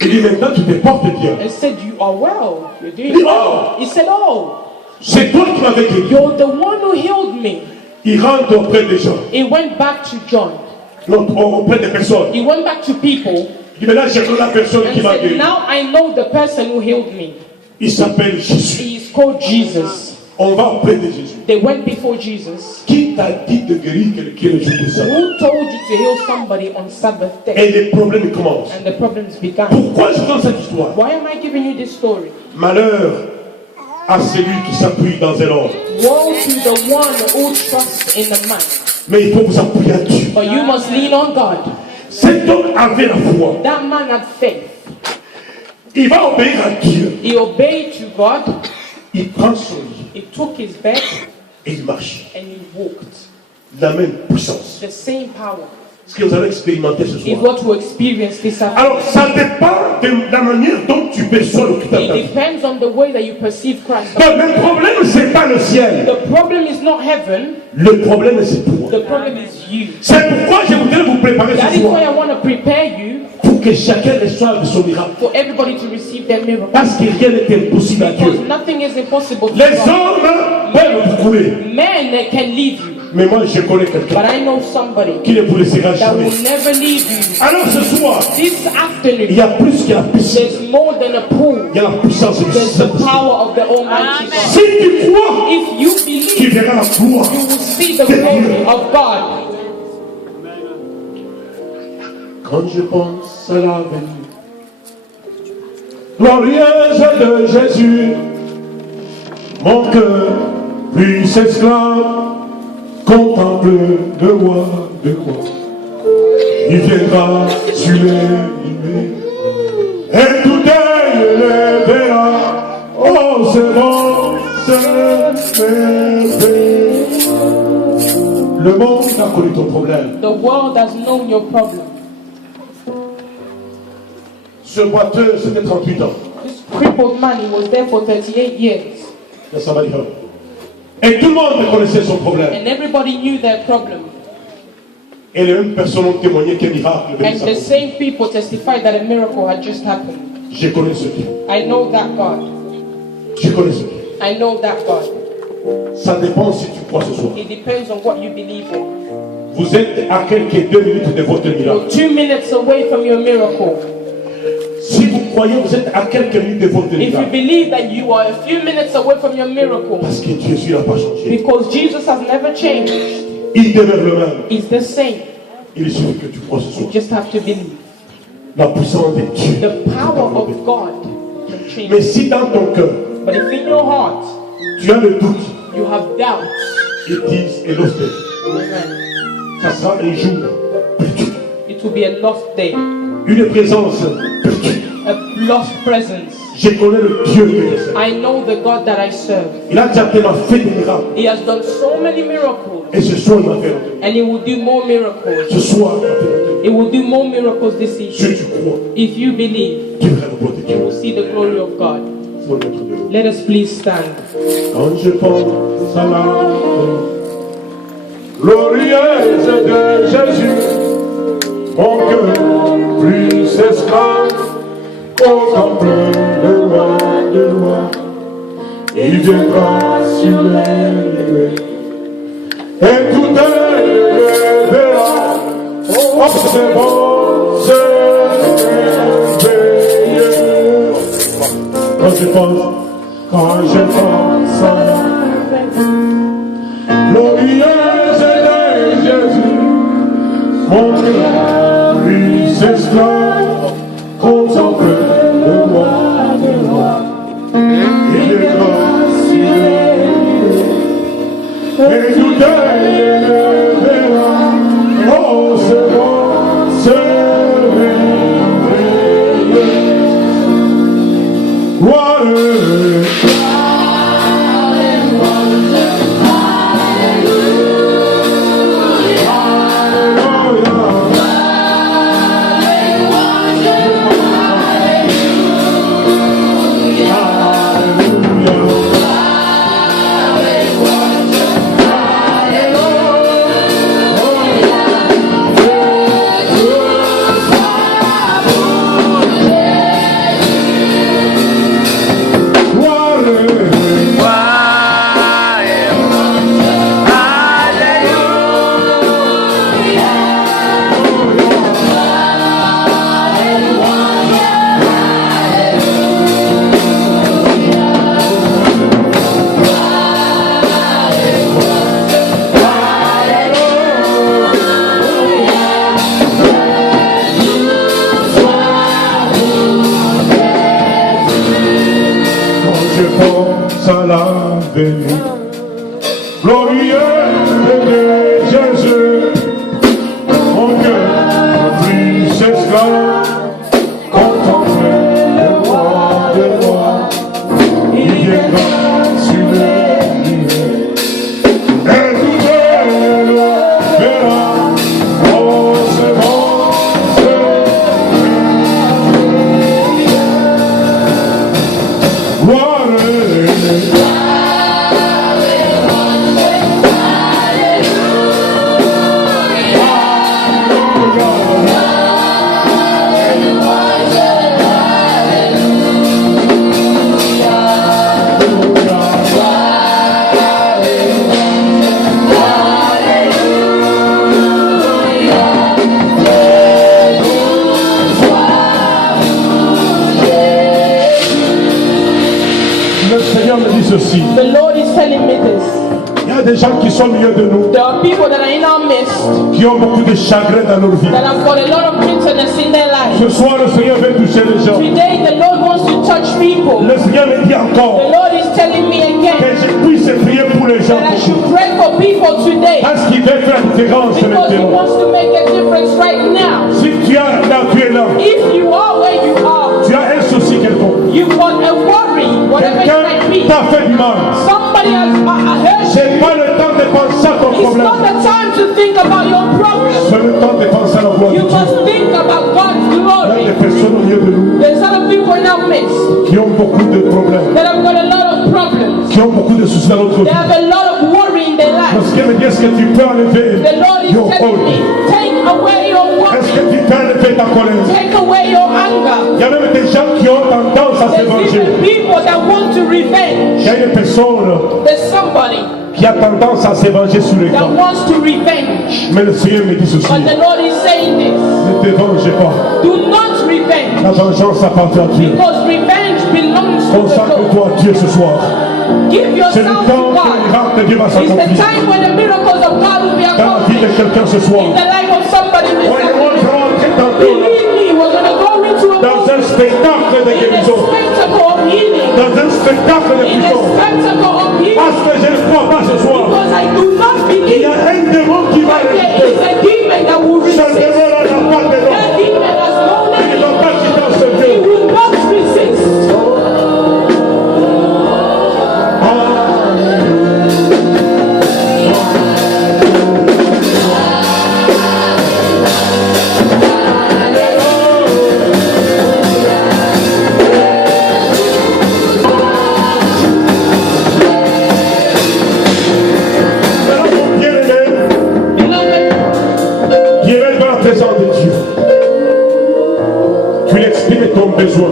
Il dit maintenant, tu te portes bien. and said, you are well. You're Il doing dit, well. oh, He said, oh, c'est toi qui m'avais guéri. you're the one who healed me. Il rentre auprès des gens. He went back to John. Non, auprès des personnes. He went back to people Il dit maintenant, j'ai connu la personne and qui m'a said, guéri. now I know the person who healed me. Il s'appelle Jésus. He is called Jesus. On va auprès de Jésus. They went before Jesus. Qui t'a dit de guérir quelqu'un le jour de ça? Who told you to heal somebody on Sabbath day? Et les problèmes commencent. And the problems began. Pourquoi je donne cette histoire? Why am I giving you this story? Malheur à celui qui s'appuie dans un homme. Woe to the one who trusts in a man. Mais il faut vous appuyer à Dieu. But you must lean on God. Cet homme avait la foi. That man had faith. Il va obéir à Dieu. He obeyed to God. Il prend son lit He took his bed et il marche. and he walked. La même puissance. The same power Ce que vous allez expérimenter ce is soir. what we experience this afternoon. Alors, ça dépend de la manière dont tu perçois le Christ. It depends on the way that you perceive Christ. Donc, le problème, c'est pas le ciel. The problem is not heaven. Le problème, c'est toi. The problem is you. C'est pourquoi je voudrais vous préparer That ce is why soir. I want to prepare you Pour que chacun reçoive son miracle. for everybody to receive their miracle. Parce que rien n'est impossible à Because Dieu. nothing is impossible to Les God. hommes peuvent vous couler. Men can leave you, Mais moi, je connais but quelqu'un I know somebody qui ne vous laissera that jamais. will never leave you. Alors, ce soir, This il afternoon, y a plus que la puissance. there's more than a pool. Il y a la puissance du There's the Saint-Esprit. power of the Almighty God. Si tu crois, If you tu believe, verras la gloire. you will see the glory of God. Quand je pense à la venue glorieuse de Jésus, mon cœur plus s'esclave contemple le roi de roi. Il viendra sur les nuées et tout œil le verra. Oh, c'est bon, c'est merveilleux. Le monde a connu ton problème. The world has known your problem. Ce boiteux, c'était 38 ans. This crippled man, he was there for 38 years. That's somebody help. Et tout le monde connaissait son problème. And everybody knew their problem. Et les mêmes personnes ont témoigné qu'un miracle venait And de the sa same people testified that a miracle had just happened. Je connais ce Dieu. I know that God. Je connais ce Dieu. I know that God. Ça dépend si tu crois ce soir. It depends on what you believe in. Vous êtes à quelques 2 minutes de votre miracle. You're 2 minutes away from your miracle. Si vous croyez, vous êtes à quelques minutes de votre If you miracle. believe that you are a few minutes away from your miracle, Parce que Jésus n'a pas changé. because Jesus has never changed, Il demeure le même. He's the same. Il suffit que tu crois ce soir. You just have to believe. La puissance de Dieu. The power of God can change. Mais si dans ton cœur, But if in your heart tu as le doute, you have doubts, it is a lost day. amen, Ça sera un jour perdu. it will be a lost day, Une présence perdue. a lost presence. Je connais le Dieu que je sers. I know the God that I serve. Il a déjà tellement fait des miracles. He has done so many miracles, Et ce soir, il m'a fait entendre. and He will do more miracles. Ce soir, il m'a fait entendre. He will do more miracles this Si evening. tu crois, If you believe, tu verras le bon de you Dieu. will see the glory of God. Faut le mettre dehors. Let us please stand. Quand je pense à la glorieuse de Jésus, mon cœur plus s'esclave contemple le roi de roi. Il viendra sur les nuées et tout œil le verra. Oh, c'est bon, c'est merveilleux. Quand je pense à la glorieuse de Jésus, mon cœur lui s'esclave, contemple le roi des rois. Il est grand sur les nuées, et tout œil réponse à l'avenir. Glorieux de Jésus, mon cœur plus esclave, contempler le roi de rois, il viendra sur les nuées. Et tout le verra, oh c'est bon, gloire. Ceci. The Lord is telling me this. Il y a des gens qui sont au milieu de nous, There are people that are in our midst qui ont beaucoup de chagrin dans leur vie. that have got a lot of bitterness in their life. Ce soir, le Seigneur veut toucher les gens. Today, the Lord wants to touch people. Le Seigneur me dit The encore Lord is telling me que again je puisse prier pour les gens. that I should pray for people today Parce qu'il veut faire la différence because He maintenant. wants to make a difference right now. Si tu es là, tu es là. If you are where you are, Tu as un souci quelconque. you've got a worry, whatever it Quelqu'un might be. t'a fait du mal. Somebody has hurt C'est you. pas le temps de penser à ton It's problème. not the time to think about your problem. C'est le temps de penser à la gloire de You Dieu. must think about God's Il y a glory. des personnes au milieu de nous There's other people in our midst qui ont beaucoup de problèmes, that have got a lot of problems. qui ont beaucoup de soucis dans notre They vie. have a lot of worry in their life. Lorsqu'elle me dit, est-ce que tu peux enlever The Lord is your telling me, hold? take away your Est-ce que worry. tu peux enlever ta colère? Take away your anger. Il y a même des gens qui ont tendance à se There's venger. even people that want to Il revenge. y a une personne There's somebody qui a tendance à se venger sur les that gens. wants to revenge. Mais le Seigneur me dit ceci, But the Lord is saying this. ne te venge pas. Do not revenge. La vengeance appartient à Dieu. Because revenge belongs to the Lord. Consacre-toi à Dieu ce soir. Give C'est le yourself temps to que God. les miracles de Dieu va It's the s'accomplir time when the miracles of God will be dans la vie de accomplished quelqu'un ce soir. in the life of somebody this Voyez-moi, je afternoon. vais entrer tantôt Believe me, we're going to go into a dans un spectacle de in a guérison, spectacle of healing. dans un spectacle de In a puissance. spectacle of healing. Parce que je ne crois pas ce soir. Because I do not Il y believe a un démon qui va that there résister. is a demon that will Ce resist. démon-là n'a pas de nom. That demon has no Il ne name. va pas quitter ce He Dieu. will not resist. Maintenant, mon bien-aimé, Beloved, viens dans la présence de Dieu. Tu lui exprimes ton besoin.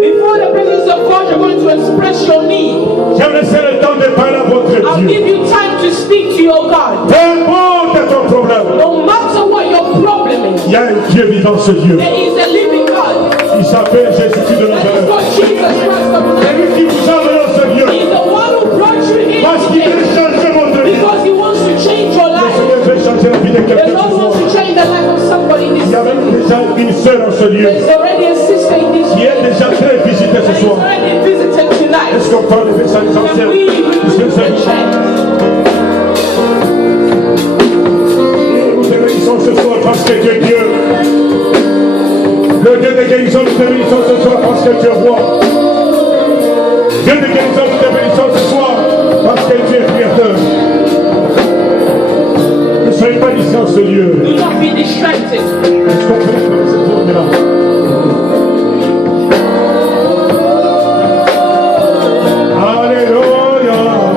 before the presence of God, you're going to express your need. J'ai laissé le temps de parler à votre I'll Dieu. give you time to speak to your God. Peu importe ton problème, No matter what your problem is, il y a un Dieu vivant, ce Dieu. there is a living God. Il s'appelle Jésus-Christ de That is Nazareth. what Jesus Christ of C'est lui Nazareth. qui vous a amené ce Dieu. He's the one who brought you here Parce qu'il today. veut changer votre vie. Because he wants to change your Le life. Seigneur veut changer la vie de The quelqu'un Lord ce wants soir. to change the life of somebody in this Il y a même city. déjà une sœur en ce lieu There's already a sister in this qui est room déjà très visitée that ce is soir. already visited tonight. Est-ce qu'on parle de ça Can essentiel? we remove the chains? Nous te bénissons ce soir parce que tu es Dieu. Le Dieu de guérison, nous te bénissons ce soir parce que tu es roi. Dieu de guérison, nous te bénissons ce soir parce que tu es créateur. Ne soyez pas d'ici en ce lieu. Do not be distracted. Est-ce qu'on peut faire cette journée-là? Alléluia.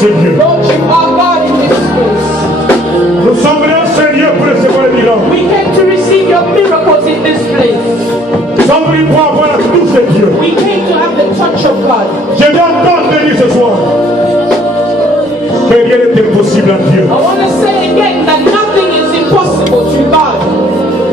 ce lieu. Lord, you are God in this place. Nous sommes venus à ce lieu pour recevoir les miracles. We came to receive your miracles in this place. Nous sommes venus pour avoir la touche de Dieu. We came to have the touch of God. Je vais encore te dire ce soir que rien n'est impossible à Dieu. I want to say again that nothing is impossible to God.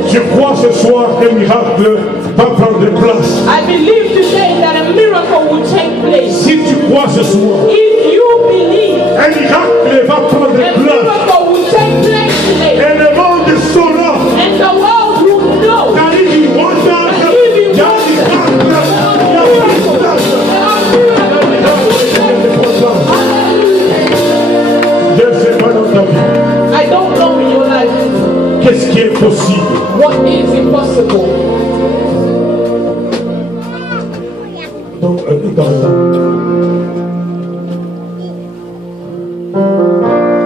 Je crois ce soir qu'un miracle va prendre place. I believe today that a miracle will take place. Si tu crois ce soir, If you believe, un miracle va prendre a place. miracle will take place today. Et le monde saura. And the world will know. Car il y a un I don't know in your life qu'est-ce qui est possible. what is impossible. Donc,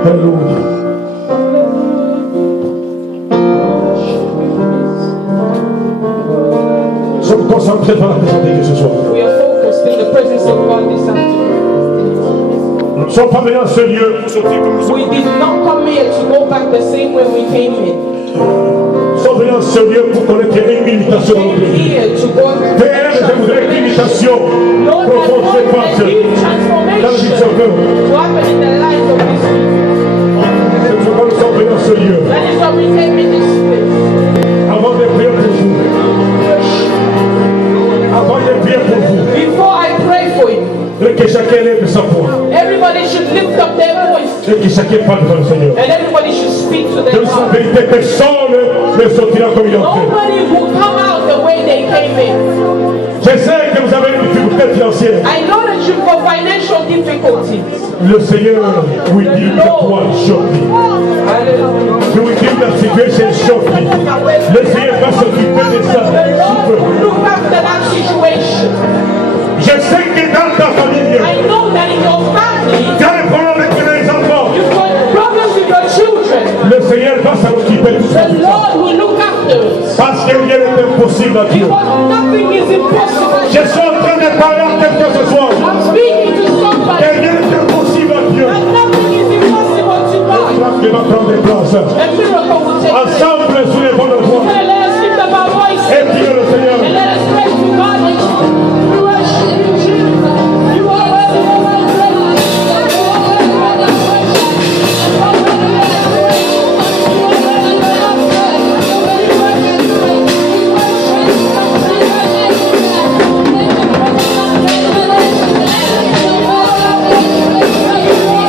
Alléluia. Nous sommes concentrés par la présence de Dieu ce soir. We are focused in the presence of God this afternoon. Nous ne sommes pas venus à ce lieu pour sortir comme nous sommes. We did not come here to go back the same way we came in. Nous sommes venus à ce lieu pour connaître une imitation We de came Dieu. here to go and Père, je voudrais qu'une imitation Lord, I profonde se want fasse a huge dans le transformation Sauveur. to happen in the lives of these people. C'est pourquoi nous sommes venus à ce lieu. That is why we came in this place. Avant de prier pour vous. Avant de prier pour vous. Before I pray for you, Et que chacun lève sa voix. everybody should lift up their voice Et que chacun parle devant le Seigneur. and everybody should speak to De their sa God. vérité, personne ne sortira comme il a fait. Nobody will come out the way they came in. Je sais que vous avez des difficultés financières. I know that you've got financial difficulties. Le Seigneur will deal with that one shortly. Hallelujah. He will deal with that situation shortly. Le Seigneur va s'occuper de ça. The Lord will look after that situation. Je sais que dans ta famille, I know that in your family, tu as des problèmes avec les enfants. you've got problems with your children. Le Seigneur va s'occuper de ça. The Lord will look after it. Parce que rien n'est impossible à Dieu. Because nothing is impossible. Je suis en train de parler à quelqu'un ce soir. I'm speaking to Que somebody. rien n'est impossible à Dieu. And nothing is impossible to God. Il va prendre place. A miracle will take place. Ensemble, sous les bonnes voix. So let us lift up our voices Et priez le Seigneur. and let us pray to God. We worship you, Jesus. You are worthy of our praise. You are worthy of our worship. You are worthy of our praise. You are worthy of our praise. We worship you. We worship you.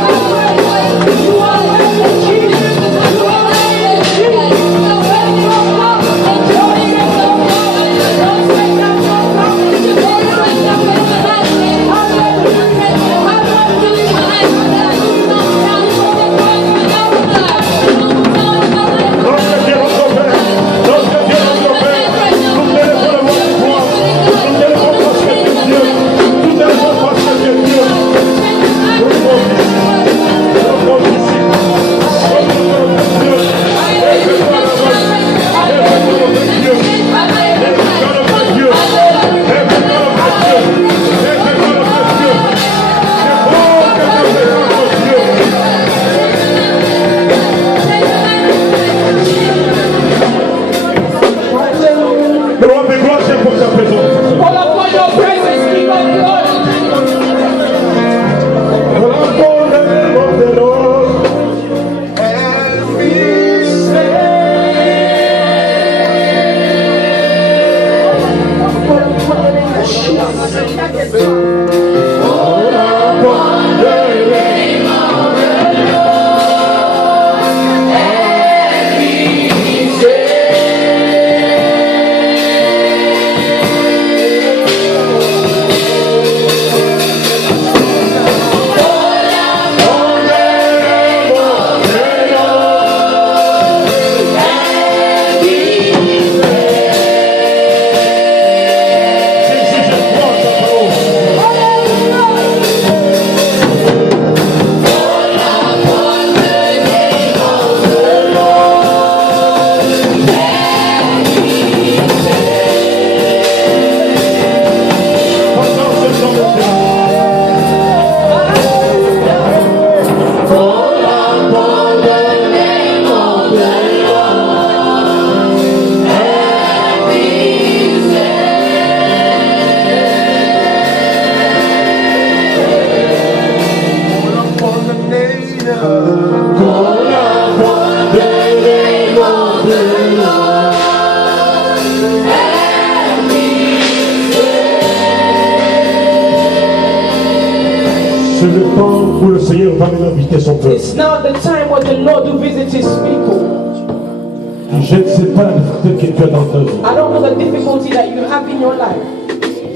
You are worthy, Jesus. You are worthy, Jesus. You are worthy of love. Lorsque Dieu va sauver, lorsque Dieu va sauver, toutes les raisons de votre gloire, toutes les raisons parce que c'est Dieu, toutes les raisons parce que c'est Dieu. Nous sommes ici. Dieu. Et que soit la voix. Et que soit notre Dieu. Et que soit notre Dieu. Et que soit notre Dieu. Et que soit notre Dieu. C'est bon que nous ayons notre Dieu. Le roi de gloire, c'est pour sa présence. Call upon your presence, King of glory. Encore le nom de l'homme. C'est le temps où le Seigneur va venir visiter son peuple. It's now the time where the Lord will visit his people. Je ne sais pas la difficulté que tu as dans ta vie. I don't know the difficulty that you have in your life.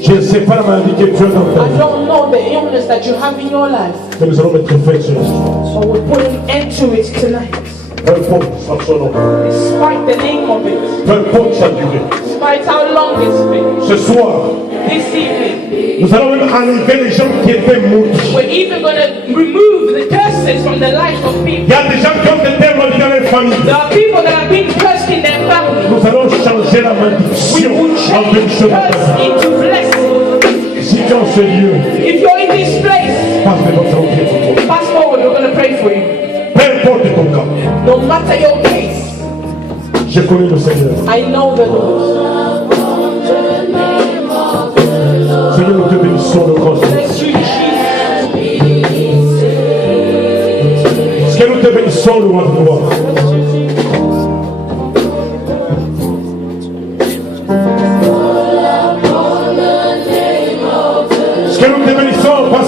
Je ne sais pas la maladie que tu as dans ta I vie. don't know the illness that you have in your life. Mais nous allons mettre fin sur l'histoire. But we'll put an end to it tonight. Peu importe son nom. Despite the name of it. Peu importe sa durée. Despite how long it's been. Ce soir, This evening. nous allons même enlever les gens qui étaient maudits. We're even going to remove the curses from the lives of Il people. y a des gens qui ont été maudits dans les familles. There are people that have been cursed in their family. Nous allons changer la We malédiction will en change bénédiction. curse into blessing. Si tu es en ce lieu, If you're in this place, passe devant ton pied pour toi. pass forward. We're going to pray for you. Peu importe ton cas, No matter your case, je connais le Seigneur. I know the Lord. Seigneur, nous te bénissons le grand Seigneur. Bless you, Jesus. Est-ce que nous te bénissons le roi de gloire? Est-ce que nous te bénissons, Père?